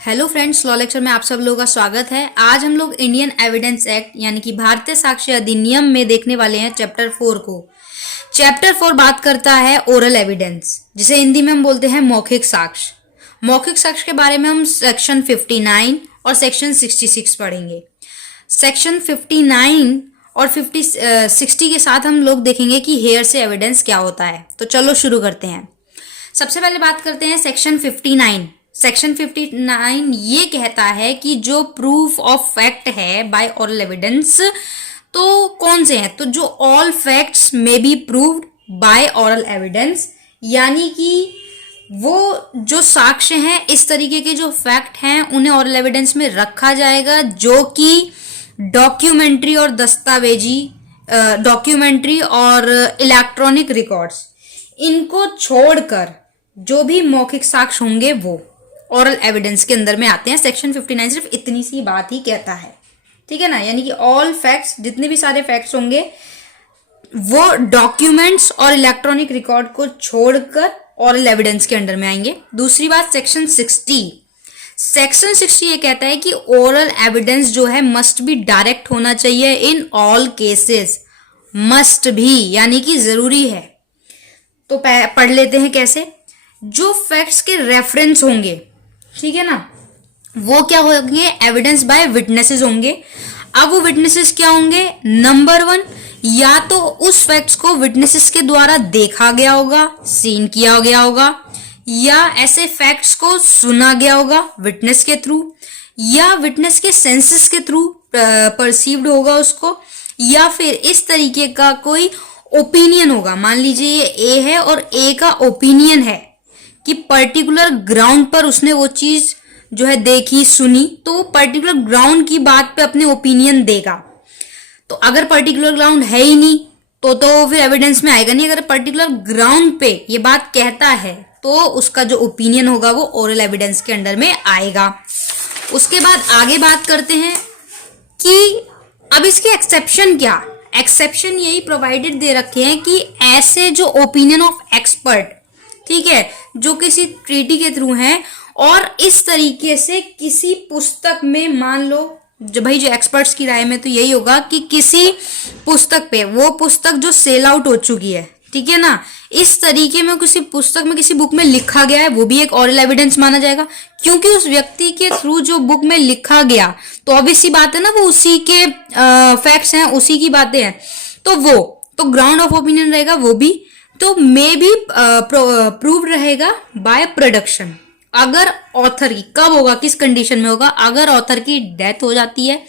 Hello friends, law lecture में आप सब लोगों का स्वागत है। आज हम लोग इंडियन एविडेंस एक्ट यानी कि भारतीय साक्ष्य अधिनियम में देखने वाले हैं चैप्टर 4 को। चैप्टर 4 बात करता है ओरल एविडेंस, जिसे हिंदी में हम बोलते हैं मौखिक साक्ष्य। मौखिक साक्ष्य के बारे में हम सेक्शन 59 और सेक्शन 66 पढ़ेंगे। सेक्शन 59 और 60 के साथ हम लोग देखेंगे कि हेयर से एविडेंस क्या होता है। तो चलो शुरू करते हैं। सबसे पहले बात करते हैं सेक्शन 59। सेक्शन 59 ये कहता है कि जो प्रूफ ऑफ फैक्ट है बाय ओरल एविडेंस, तो कौन से हैं? तो जो all facts may be proved by oral evidence, यानी कि वो जो साक्ष्य हैं, इस तरीके के जो फैक्ट हैं उन्हें ओरल एविडेंस में रखा जाएगा, जो कि डॉक्यूमेंट्री और दस्तावेजी डॉक्यूमेंट्री और इलेक्ट्रॉनिक रिकॉर्ड्स, इनको छोड़कर जो भी मौखिक साक्ष्य होंगे वो ओरल एविडेंस के अंदर में आते हैं। सेक्शन 59 सिर्फ इतनी सी बात ही कहता है, ठीक है ना। यानी कि ऑल फैक्ट्स, जितने भी सारे फैक्ट्स होंगे वो डॉक्यूमेंट्स और इलेक्ट्रॉनिक रिकॉर्ड को छोड़कर ओरल एविडेंस के अंडर में आएंगे। दूसरी बात, सेक्शन 60 ये कहता है कि ओरल एविडेंस जो है मस्ट बी डायरेक्ट होना चाहिए इन ऑल केसेस। मस्ट भी यानी कि जरूरी है। तो पढ़ लेते हैं कैसे। जो फैक्ट्स के रेफरेंस होंगे, ठीक है ना, वो क्या होंगे? एविडेंस बाय विटनेसेस होंगे। अब वो विटनेसेस क्या होंगे? नंबर 1, या तो उस फैक्ट्स को विटनेसेस के द्वारा देखा गया होगा, सीन किया गया होगा, या ऐसे फैक्ट्स को सुना गया होगा विटनेस के थ्रू, या विटनेस के सेंसेस के थ्रू परसीव्ड होगा उसको, या फिर इस तरीके का कोई ओपिनियन होगा। मान लीजिए ये ए है और ए का ओपिनियन है कि पर्टिकुलर ग्राउंड पर उसने वो चीज जो है देखी सुनी, तो पर्टिकुलर ग्राउंड की बात पे अपने ओपिनियन देगा। तो अगर पर्टिकुलर ग्राउंड है ही नहीं तो फिर एविडेंस में आएगा नहीं। अगर पर्टिकुलर ग्राउंड पे ये बात कहता है तो उसका जो ओपिनियन होगा वो ओरल एविडेंस के अंडर में आएगा। उसके बाद आगे बात करते हैं कि अब इसके एक्सेप्शन क्या। एक्सेप्शन यही प्रोवाइडेड दे रखे हैं कि ऐसे जो ओपिनियन ऑफ एक्सपर्ट, ठीक है, जो किसी ट्रीटी के थ्रू हैं और इस तरीके से किसी पुस्तक में, मान लो जो भाई जो एक्सपर्ट्स की राय में तो यही होगा कि किसी पुस्तक पे, वो पुस्तक जो सेल आउट हो चुकी है, ठीक है ना, इस तरीके में किसी पुस्तक में किसी बुक में लिखा गया है, वो भी एक ओरल एविडेंस माना जाएगा। क्योंकि उस व्यक्ति के थ्रू जो बुक में लिखा गया, तो ऑब्वियस सी बात है ना, वो उसी के फैक्ट्स हैं, उसी की बातें हैं, तो वो तो ग्राउंड ऑफ ओपिनियन रहेगा वो भी। तो मे बी प्रूव रहेगा बाय प्रोडक्शन। अगर ऑथर की, कब होगा, किस कंडीशन में होगा? अगर ऑथर की डेथ हो जाती है,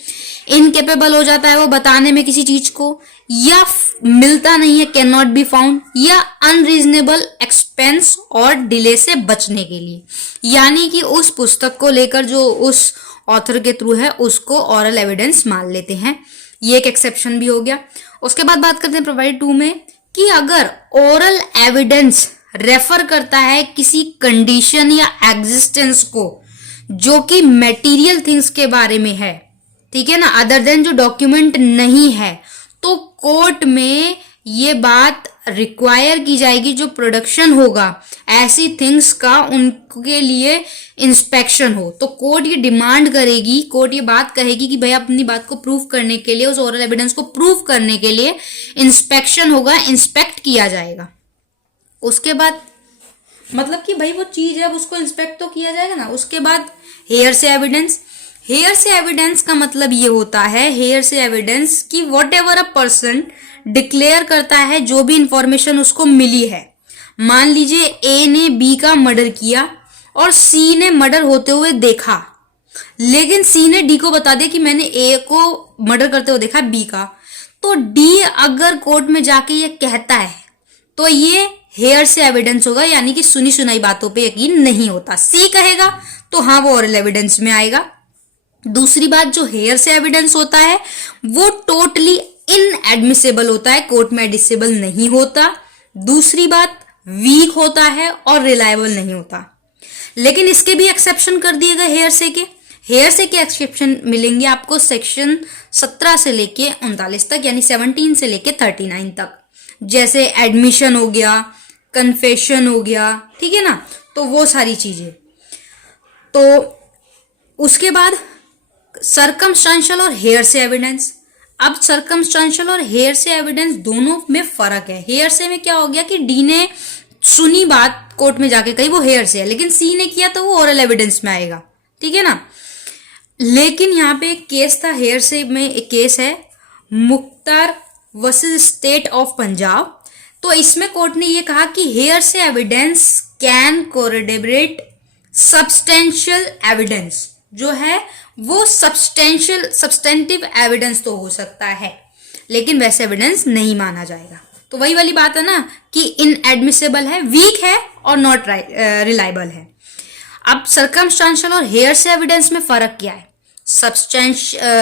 इनकेपेबल हो जाता है वो बताने में किसी चीज को, या मिलता नहीं है, कैन नॉट बी फाउंड, या अनरीजनेबल एक्सपेंस और डिले से बचने के लिए, यानी कि उस पुस्तक को लेकर जो उस ऑथर के थ्रू है उसको ओरल एविडेंस मान लेते हैं। ये एक एक्सेप्शन भी हो गया। उसके बाद बात करते हैं प्रोवाइड 2 में कि अगर ओरल एविडेंस रेफर करता है किसी कंडीशन या एग्जिस्टेंस को जो कि मटेरियल थिंग्स के बारे में है, ठीक है ना, अदर देन जो डॉक्यूमेंट नहीं है, तो कोर्ट में ये बात रिक्वायर की जाएगी, जो प्रोडक्शन होगा ऐसी थिंग्स का, उनके लिए इंस्पेक्शन हो। तो कोर्ट ये डिमांड करेगी, कोर्ट ये बात कहेगी कि भाई अपनी बात को प्रूव करने के लिए, उस ओरल एविडेंस को प्रूव करने के लिए इंस्पेक्शन होगा, इंस्पेक्ट किया जाएगा। उसके बाद मतलब कि भाई वो चीज है, उसको इंस्पेक्ट तो किया जाएगा ना। उसके बाद हेयर से एविडेंस। हेयर से एविडेंस का मतलब ये होता है, हेयर से एविडेंस कि what ever a person declare करता है, जो भी इंफॉर्मेशन उसको मिली है। मान लीजिए ए ने बी का मर्डर किया और सी ने मर्डर होते हुए देखा, लेकिन सी ने डी को बता दिया कि मैंने ए को मर्डर करते हुए देखा बी का। तो डी अगर कोर्ट में जाके ये कहता है तो ये हेयर से एविडेंस होगा, यानी कि सुनी सुनाई बातों पे यकीन नहीं होता। सी कहेगा तो हाँ वो ओरल एविडेंस में आएगा। दूसरी बात, जो हेयर से एविडेंस होता है वो टोटली इनएडमिसेबल होता है, कोर्ट में एडमिसेबल नहीं होता। दूसरी बात, वीक होता है और रिलायबल नहीं होता। लेकिन इसके भी एक्सेप्शन कर दिए गए हेयर से के। हेयर से के एक्सेप्शन मिलेंगे आपको सेक्शन 17 से लेके 39 तक, यानी 17 से लेके 39 तक। जैसे एडमिशन हो गया, कन्फेशन हो गया, ठीक है ना, तो वो सारी चीजें। तो उसके बाद सर्कमस्टांशियल और हेयर से एविडेंस। अब सर्कमस्टांशियल और हेयर से एविडेंस दोनों में फर्क है। हेयर से में क्या हो गया कि डी ने सुनी बात कोर्ट में जाके कही, वो हेयर से है, लेकिन सी ने किया तो वो ओरल एविडेंस में आएगा, ठीक है ना। लेकिन यहाँ पे एक केस था, हेयर से में एक केस है Mukhtar versus state of Punjab. तो इसमें कोर्ट ने ये कहा कि हेयर से एविडेंस कैन कोरिडेबरेट सब्सटेंशियल एविडेंस, जो है वो सब्सटेंटिव एविडेंस तो हो सकता है, लेकिन वैसे एविडेंस नहीं माना जाएगा। तो वही वाली बात है ना कि इनएडमिसिबल है, वीक है और नॉट रिलायबल है। अब सर्कमस्टांशियल और हेयर से एविडेंस में फर्क क्या है?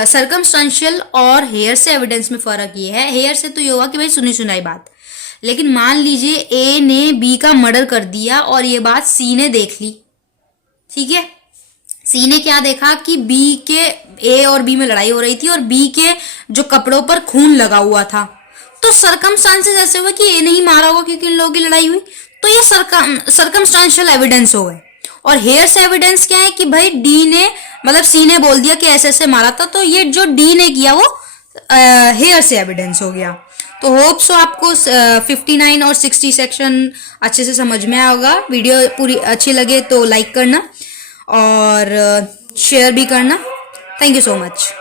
सर्कमस्टांशियल और हेयर से एविडेंस में फर्क ये है, हेयर से तो ये हुआ कि भाई सुनी सुनाई बात, लेकिन मान लीजिए ए ने बी का मर्डर कर दिया और ये बात सी ने देख ली, ठीक है। सी ने क्या देखा कि बी के, ए और बी में लड़ाई हो रही थी और बी के जो कपड़ों पर खून लगा हुआ था, तो सर्कमस्टांसेस ऐसे हुए कि ए नहीं मारा होगा क्योंकि इन लोगों की लड़ाई हुई, तो ये सर्कमस्टांशियल एविडेंस हो गए। और हेयर से एविडेंस क्या है कि भाई डी ने, मतलब सी ने बोल दिया कि ऐसे ऐसे मारा था, तो ये जो डी ने किया वो हेयर से एविडेंस हो गया। तो होप सो आपको 59 और 60 सेक्शन अच्छे से समझ में आया होगा। वीडियो पूरी अच्छी लगे तो लाइक करना और शेयर भी करना। Thank you so much.